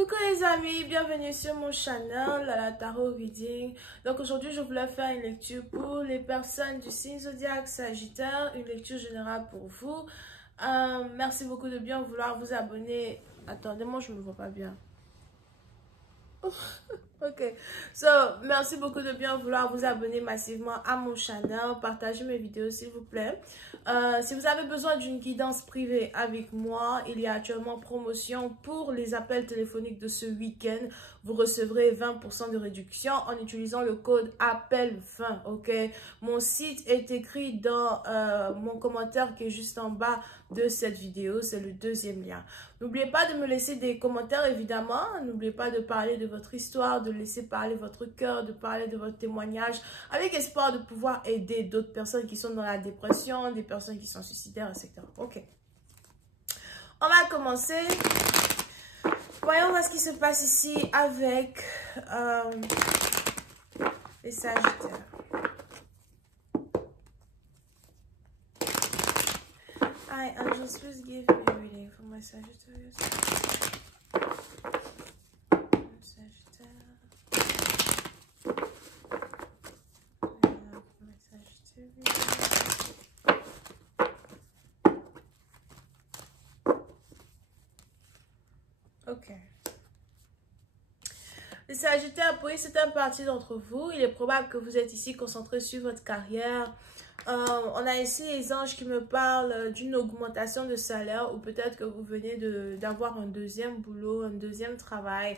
Coucou les amis, bienvenue sur mon channel la Tarot Reading. Donc aujourd'hui je voulais faire une lecture pour les personnes du signe zodiaque Sagittaire, une lecture générale pour vous. Merci beaucoup de bien vouloir vous abonner. Attendez, moi je ne me vois pas bien. Ok, merci beaucoup de bien vouloir vous abonner massivement à mon channel, partagez mes vidéos s'il vous plaît. Si vous avez besoin d'une guidance privée avec moi, il y a actuellement promotion pour les appels téléphoniques de ce week-end. Vous recevrez 20% de réduction en utilisant le code APPEL20, ok? Mon site est écrit dans mon commentaire qui est juste en bas de cette vidéo, c'est le deuxième lien. N'oubliez pas de me laisser des commentaires évidemment, n'oubliez pas de parler de votre histoire, de laisser parler votre cœur, de parler de votre témoignage, avec espoir de pouvoir aider d'autres personnes qui sont dans la dépression, des personnes qui sont suicidaires, etc. Ok. On va commencer. Voyons voir ce qui se passe ici avec les Sagittaires. Hi, angels, please give me a reading for my Sagittarius. Ok. Les Sagittaires, pour certaines parties d'entre vous, il est probable que vous êtes ici concentré sur votre carrière. On a ici les anges qui me parlent d'une augmentation de salaire ou peut-être que vous venez d'avoir un deuxième boulot, un deuxième travail.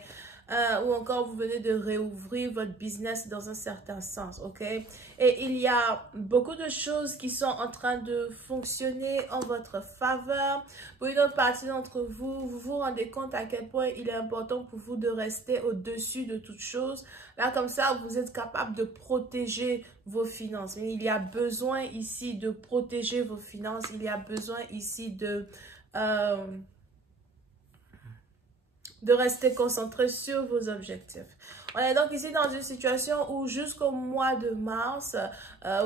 Ou encore vous venez de réouvrir votre business dans un certain sens, ok? Et il y a beaucoup de choses qui sont en train de fonctionner en votre faveur. Pour une autre partie d'entre vous, vous vous rendez compte à quel point il est important pour vous de rester au-dessus de toute chose. Là, comme ça, vous êtes capable de protéger vos finances. Mais il y a besoin ici de protéger vos finances. Il y a besoin ici de rester concentré sur vos objectifs. On est donc ici dans une situation où jusqu'au mois de mars,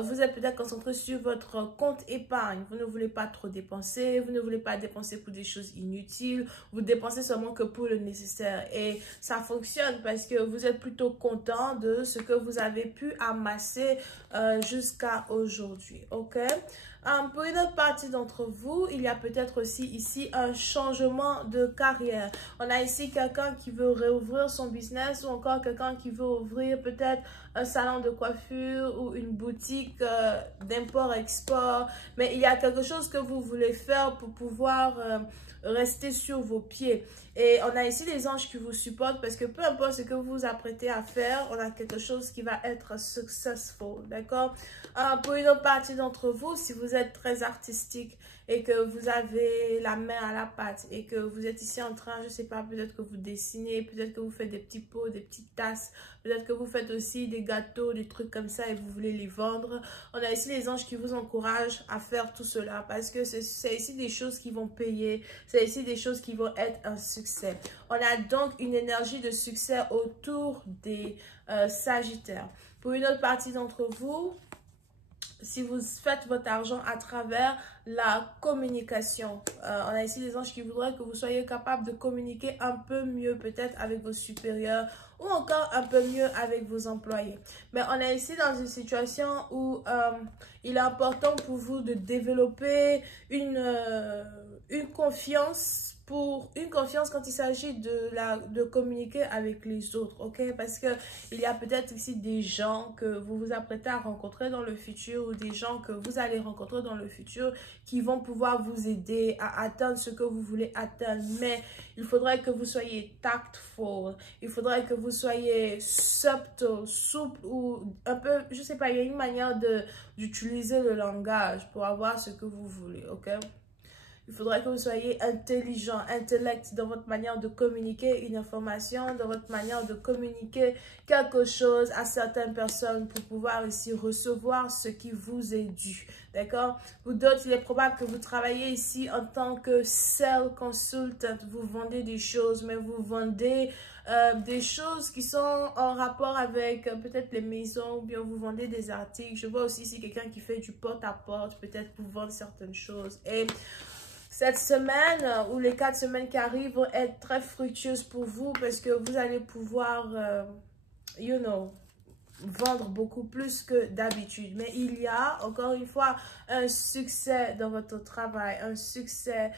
vous êtes peut-être concentré sur votre compte épargne. Vous ne voulez pas trop dépenser, vous ne voulez pas dépenser pour des choses inutiles, vous dépensez seulement que pour le nécessaire. Et ça fonctionne parce que vous êtes plutôt content de ce que vous avez pu amasser jusqu'à aujourd'hui, ok? Pour une autre partie d'entre vous, il y a peut-être aussi ici un changement de carrière. On a ici quelqu'un qui veut réouvrir son business ou encore quelqu'un qui veut ouvrir peut-être un salon de coiffure ou une boutique d'import-export. Mais il y a quelque chose que vous voulez faire pour pouvoir rester sur vos pieds. Et on a ici les anges qui vous supportent parce que peu importe ce que vous vous apprêtez à faire, on a quelque chose qui va être successful, d'accord? Pour une autre partie d'entre vous, si vous êtes très artistique et que vous avez la main à la pâte et que vous êtes ici en train, je sais pas, peut-être que vous dessinez, peut-être que vous faites des petits pots, des petites tasses, peut-être que vous faites aussi des gâteaux, des trucs comme ça et vous voulez les vendre. On a ici les anges qui vous encouragent à faire tout cela parce que c'est ici des choses qui vont payer, c'est ici des choses qui vont être un succès. On a donc une énergie de succès autour des Sagittaires. Pour une autre partie d'entre vous, si vous faites votre argent à travers la communication, on a ici des anges qui voudraient que vous soyez capable de communiquer un peu mieux peut-être avec vos supérieurs ou encore un peu mieux avec vos employés. Mais on est ici dans une situation où il est important pour vous de développer une confiance quand il s'agit de communiquer avec les autres, ok? Parce que il y a peut-être ici des gens que vous vous apprêtez à rencontrer dans le futur ou des gens que vous allez rencontrer dans le futur qui vont pouvoir vous aider à atteindre ce que vous voulez atteindre. Mais il faudrait que vous soyez tactful, il faudrait que vous soyez subtle, souple ou un peu, je sais pas, il y a une manière d'utiliser le langage pour avoir ce que vous voulez, ok? Il faudrait que vous soyez intelligent, intellect dans votre manière de communiquer une information, dans votre manière de communiquer quelque chose à certaines personnes pour pouvoir ici recevoir ce qui vous est dû. D'accord? Vous d'autres, il est probable que vous travaillez ici en tant que sales consultant. Vous vendez des choses, mais vous vendez des choses qui sont en rapport avec peut-être les maisons ou bien vous vendez des articles. Je vois aussi ici quelqu'un qui fait du porte-à-porte, peut-être pour vendre certaines choses. Et Cette semaine ou les 4 semaines qui arrivent vont être très fructueuses pour vous parce que vous allez pouvoir, vendre beaucoup plus que d'habitude. Mais il y a, encore une fois, un succès dans votre travail, un succès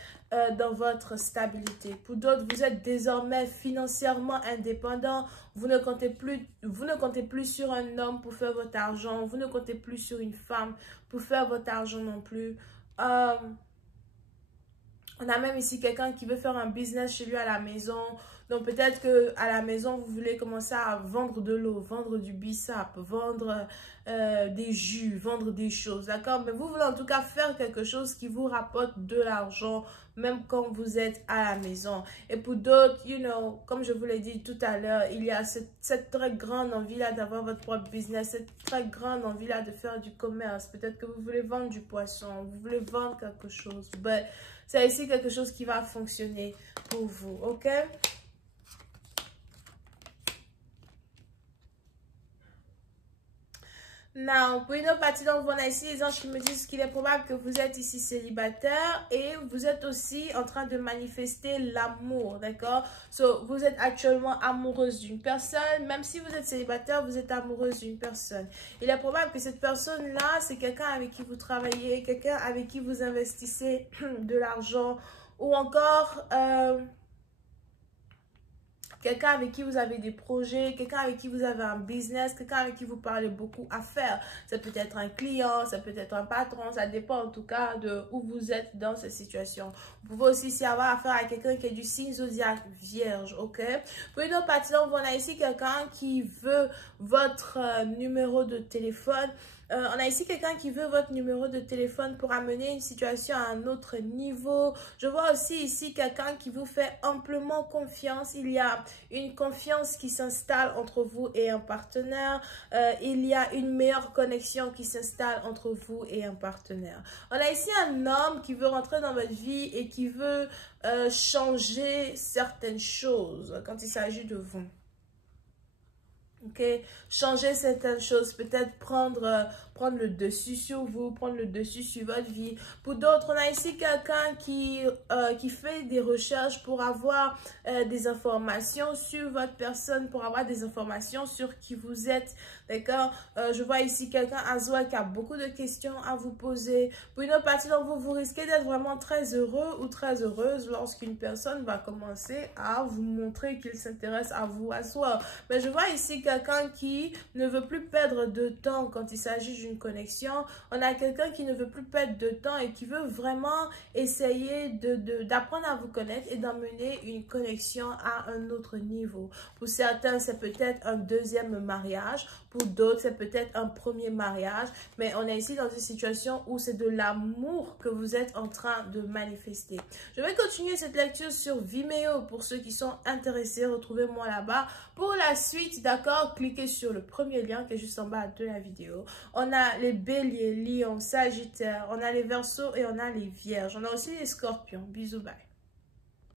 dans votre stabilité. Pour d'autres, vous êtes désormais financièrement indépendant. Vous ne comptez plus sur un homme pour faire votre argent. Vous ne comptez plus sur une femme pour faire votre argent non plus. On a même ici quelqu'un qui veut faire un business chez lui à la maison. Donc, peut-être que à la maison, vous voulez commencer à vendre de l'eau, vendre du bissap, vendre des jus, vendre des choses, d'accord? Mais vous voulez en tout cas faire quelque chose qui vous rapporte de l'argent, même quand vous êtes à la maison. Et pour d'autres, comme je vous l'ai dit tout à l'heure, il y a cette très grande envie-là d'avoir votre propre business, cette très grande envie-là de faire du commerce. Peut-être que vous voulez vendre du poisson, vous voulez vendre quelque chose. Mais c'est ici quelque chose qui va fonctionner pour vous, ok? Now, pour une autre partie d'entre vous, on a ici les anges qui me disent qu'il est probable que vous êtes ici célibataire et vous êtes aussi en train de manifester l'amour, d'accord? So, vous êtes actuellement amoureuse d'une personne, même si vous êtes célibataire, vous êtes amoureuse d'une personne. Il est probable que cette personne-là, c'est quelqu'un avec qui vous travaillez, quelqu'un avec qui vous investissez de l'argent ou encore... quelqu'un avec qui vous avez des projets, quelqu'un avec qui vous avez un business, quelqu'un avec qui vous parlez beaucoup à faire. Ça peut être un client, ça peut être un patron, ça dépend en tout cas de où vous êtes dans cette situation. Vous pouvez aussi avoir affaire à quelqu'un qui est du signe zodiaque vierge, ok? Pour une autre partie, on a ici quelqu'un qui veut votre numéro de téléphone. On a ici quelqu'un qui veut votre numéro de téléphone pour amener une situation à un autre niveau. Je vois aussi ici quelqu'un qui vous fait amplement confiance. Il y a une confiance qui s'installe entre vous et un partenaire. Il y a une meilleure connexion qui s'installe entre vous et un partenaire. On a ici un homme qui veut rentrer dans votre vie et qui veut changer certaines choses quand il s'agit de vous. Ok, changer certaines choses, peut-être prendre le dessus sur vous, prendre le dessus sur votre vie. Pour d'autres, on a ici quelqu'un qui fait des recherches pour avoir des informations sur votre personne, pour avoir des informations sur qui vous êtes, d'accord? Je vois ici quelqu'un à Zoé qui a beaucoup de questions à vous poser. Pour une autre partie d'entre vous, vous risquez d'être vraiment très heureux ou très heureuse lorsqu'une personne va commencer à vous montrer qu'il s'intéresse à vous, à soi. Mais je vois ici quelqu'un qui ne veut plus perdre de temps quand il s'agit d'une connexion. On a quelqu'un qui ne veut plus perdre de temps et qui veut vraiment essayer d'apprendre à vous connaître et d'emmener une connexion à un autre niveau. Pour certains, c'est peut-être un deuxième mariage. Pour d'autres, c'est peut-être un premier mariage. Mais on est ici dans une situation où c'est de l'amour que vous êtes en train de manifester. Je vais continuer cette lecture sur Vimeo pour ceux qui sont intéressés. Retrouvez-moi là-bas. Pour la suite, d'accord, cliquez sur le premier lien qui est juste en bas de la vidéo. On a les béliers, lions, sagittaires, on a les verseaux et on a les vierges. On a aussi les scorpions. Bisous, bye.